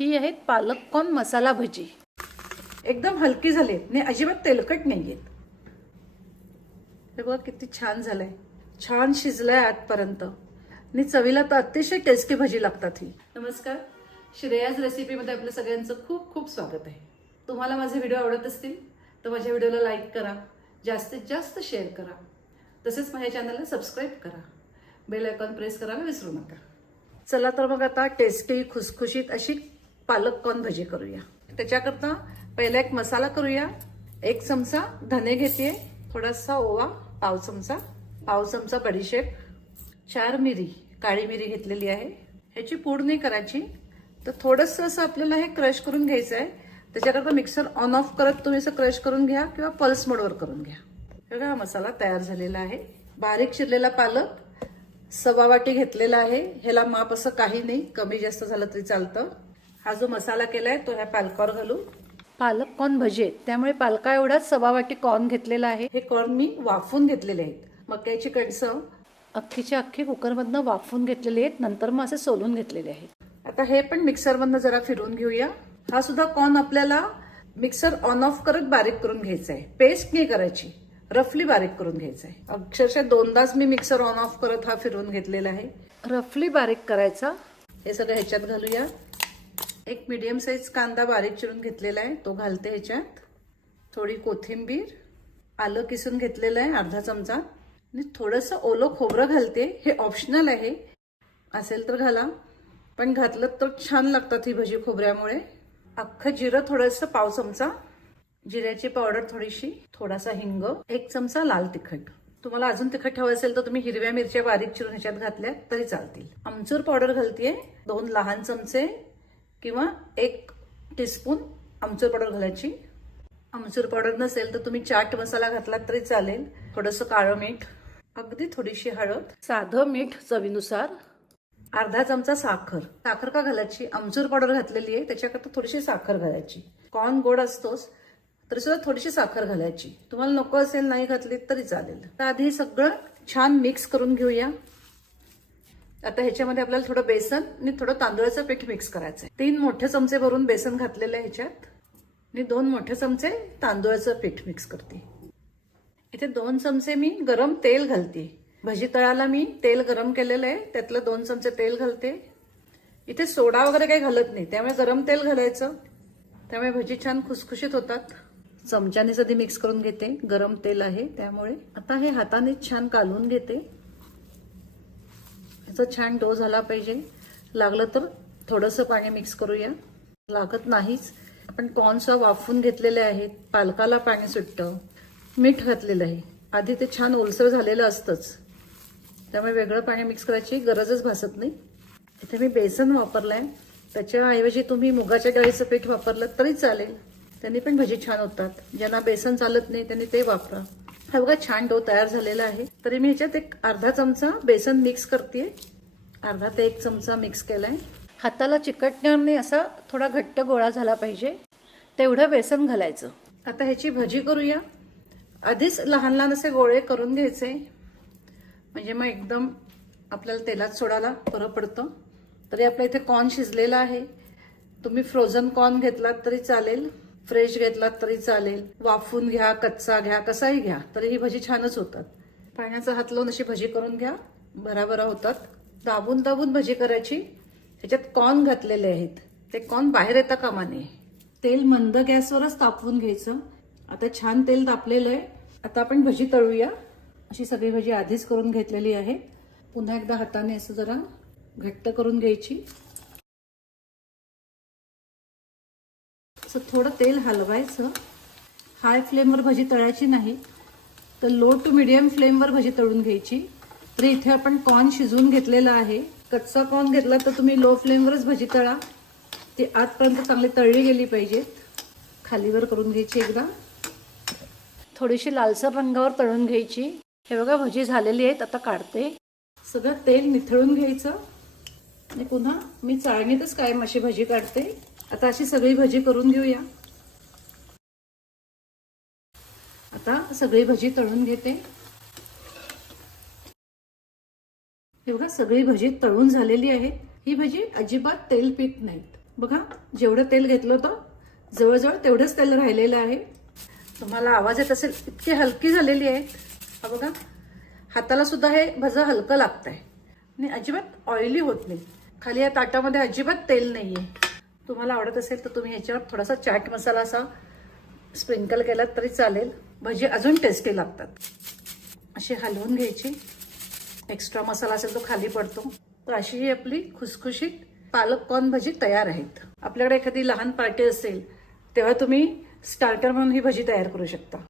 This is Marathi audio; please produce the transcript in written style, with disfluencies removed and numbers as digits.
ही आहेत पालक कॉर्न मसाला भजी। एकदम हलकी झाली आणि अजिबात तेलकट नाहीयेत। हे बघा किती छान झालंय, छान शिजलंय आजपर्यंत आणि चवीला तर अतिशय टेस्टी भजी लागतात ही। नमस्कार, श्रेयाज रेसिपीमध्ये आपल्या सगळ्यांचं खूप खूप स्वागत आहे। तुम्हाला माझे व्हिडिओ आवडत असतील तर माझ्या व्हिडिओला लाईक करा, जास्तीत जास्त शेअर करा, तसेच माझ्या चॅनलला सबस्क्राईब करा, बेल आयकॉन प्रेस करायला विसरू नका। चला तर मग आता टेस्टी खुसखुशीत अशी पालक कॉर्न भजी करूया। त्याच्याकरता पहिला एक मसाला करूया। 1 चमचा धने घेते, थोडासा ओवा, पाव चमचा बडीशेप, 4 मिरी, काळी मिरी घेतलेली आहे। ह्याची पूड नाही करायची, तर थोडंसं असं आपल्याला हे क्रश करून घ्यायचं आहे। त्याच्याकरता मिक्सर ऑन ऑफ करत तुम्ही असं क्रश करून घ्या किंवा पल्स मोडवर करून घ्या। बघा हा मसाला तयार झालेला आहे। बारीक चिरलेला पालक 1/2 वाटी घेतलेला आहे। ह्याला माप असं काही नाही, कमी जास्त झालं तरी चालतं। हा जो मसाला केलाय तो ह्या पालकावर घालू। पालक कॉर्न भजी आहेत, त्यामुळे पालका एवढाच 1/2 वाटी कॉर्न घेतलेला आहे। हे कॉर्न मी वाफून घेतलेले आहेत। मक्याची कणसं अख्खीच्या अख्खी कुकरमधनं वाफून घेतलेले आहेत, नंतर मग असे सोलून घेतलेले आहेत। आता हे पण मिक्सरमधनं जरा फिरवून घेऊया। हा सुद्धा कॉर्न आपल्याला मिक्सर ऑन ऑफ करत बारीक करून घ्यायचा आहे, पेस्ट नाही करायची, रफली बारीक करून घ्यायचा आहे। अक्षरशः 2दाच मी मिक्सर ऑन ऑफ करत हा फिरवून घेतलेला आहे। रफली बारीक करायचा। हे सगळं ह्याच्यात घालूया। एक मीडियम साईज कांदा बारीक चिरून घेतलेला आहे, तो घालते ह्याच्यात। थोडी कोथिंबीर, आलं किसून घेतलेलं आहे 1/2 चमचा आणि थोडंसं ओलं खोबरं घालते। हे ऑप्शनल आहे, असेल तर घाला, पण घातलं तर छान लागतात ही भजी खोबऱ्यामुळे। अख्खं जिरं थोडंसं 1/2 चमचा, जिऱ्याची पावडर थोडीशी, थोडासा हिंग, 1 चमचा लाल तिखट। तुम्हाला अजून तिखट हवं असेल तर तुम्ही हिरव्या मिरच्या बारीक चिरून ह्याच्यात घातल्या तरी चालतील। आमचूर पावडर घालतेय 2 लहान चमचे किंवा 1 टीस्पून आमचूर पावडर घालायची। आमचूर पावडर नसेल तर तुम्ही चाट मसाला घातलात तरी चालेल। थोडंसं काळं मीठ, अगदी थोडीशी हळद, साधं मीठ चवीनुसार, 1/2 चमचा साखर। साखर का घालायची? आमचूर पावडर घातलेली आहे त्याच्याकरता थोडीशी साखर घालायची। कॉर्न गोड असतोच तरी सुद्धा थोडीशी साखर घालायची। तुम्हाला नको असेल नाही घातली तरी चालेल। तर आधी सगळं छान मिक्स करून घेऊया। आता ह्याच्यामध्ये आपल्याला थोडं बेसन आणि थोडं तांदूळाचं पीठ मिक्स करायचं आहे। 3 मोठे चमचे भरून बेसन घातलेलं आहे ह्याच्यात आणि 2 मोठे चमचे तांदूळाचं पीठ मिक्स करते। इथे 2 चमचे मी गरम तेल घालते। भजी तळाला मी तेल गरम केलेलं आहे, त्यातलं 2 चमचे तेल घालते। इथे सोडा वगैरे काही घालत नाही, त्यामुळे गरम तेल घालायचं, त्यामुळे भजी छान खुसखुशीत होतात। चमच्याने आधी मिक्स करून घेते, गरम तेल आहे त्यामुळे। आता हे हाताने छान कालवून घेते। याचा छान डो झाला पाहिजे। लागलं तर थोडंसं पाणी मिक्स करूया, लागत नाहीच। आपण कॉर्नसह वाफून घेतलेले आहेत, पालकाला पाणी सुटतं, मीठ घातलेलं आहे, आधी ते छान ओलसर झालेलं असतंच, त्यामुळे वेगळं पाणी मिक्स करायची गरजच भासत नाही। इथे मी बेसन वापरलंय, त्याच्याऐवजी तुम्ही मुगाच्या डाळीचं पीठ वापरलं तरी चालेल, त्यांनी पण भजी छान होतात। ज्यांना बेसन चालत नाही त्यांनी ते वापरा। हा बघा छान डो तयार झालेला आहे। तरी मी ह्याच्यात 1/2 चमचा बेसन मिक्स करते, 1/2 ते 1 चमचा मिक्स केलाय। हाताला चिकटणार नाही असा थोडा घट्ट गोळा झाला पाहिजे तेवढं बेसन घालायचं। आता ह्याची भजी करूया। आधीच लहान लहान असे गोळे करून घ्यायचे, म्हणजे मग एकदम आपल्याला तेलात सोडायला बरं पडतं। तरी आपल्या इथे कॉर्न शिजलेला आहे। तुम्ही फ्रोझन कॉर्न घेतलात तरी चालेल, फ्रेश घेतलात तरी चालेल, वाफून घ्या, कच्चा घ्या, कसाही घ्या, तरी ही भजी छानच होतात। पाण्याचा हात लावून अशी भजी करून घ्या, भराभरा होतात। दाबून दाबून भजी करायची। ह्याच्यात कॉर्न घातलेले आहेत, ते कॉर्न बाहेर येता कामा नये। तेल मंद गॅसवरच तापवून घ्यायचं। आता छान तेल तापलेलं आहे। आता आपण भजी तळूया। अशी सगळी भजी आधीच करून घेतलेली आहे। पुन्हा एकदा हाताने असं जरा घट्ट करून घ्यायची। असं थोडं तेल हलवायचं। हाय फ्लेमवर भजी तळायची नाही, तर लो टू मिडियम फ्लेमवर भजी तळून घ्यायची। तर इथे आपण कॉर्न शिजवून घेतलेला आहे। कच्चा कॉर्न घेतला तर तुम्ही लो फ्लेमवरच भजी तळा, ती आतपर्यंत चांगली तळली गेली पाहिजे। खालीवर करून घ्यायची एकदा, थोडीशी लालसर रंगावर तळून घ्यायची। हे बघा भजी झालेली आहेत, आता काढते। सगळं तेल निथळून घ्यायचं आणि पुन्हा मी चाळणीतच कायम अशी भजी काढते। आता अशी सगळी भजी करून घेऊया। आता सगळी भजी तळून घेते। हे बघा सगळी भजी तळून झालेली आहे। ही भजी अजिबात तेल पीत नाहीत, बघा जेवढं तेल घेतलं होतं जवळजवळ तेवढंच तेल राहिलेलं आहे. तुम्हाला आवाज येत असेल, इतकी हलकी झालेली आहे. हा बघा, हाताला सुद्धा हे भजं हलकं लागतंय आणि अजिबात ऑइली होत नाही. खाली या ताटामध्ये अजिबात तेल नाहीये. तुम्हाला आवडत असेल तर तुम्ही ह्याच्यावर थोडासा चाट मसाला असा स्प्रिंकल केलात तरी चालेल. भजी अजून टेस्टी लागतात. अशी हलवून घ्यायची. एक्स्ट्रा मसाला असेल तो खाली पडतो. तर अशी ही आपली खुसखुशीत पालक कॉर्न भजी तयार आहेत. आपल्याकडे एखादी लहान पार्टी असेल तेव्हा तुम्ही स्टार्टर म्हणून ही भजी तयार करू शकता.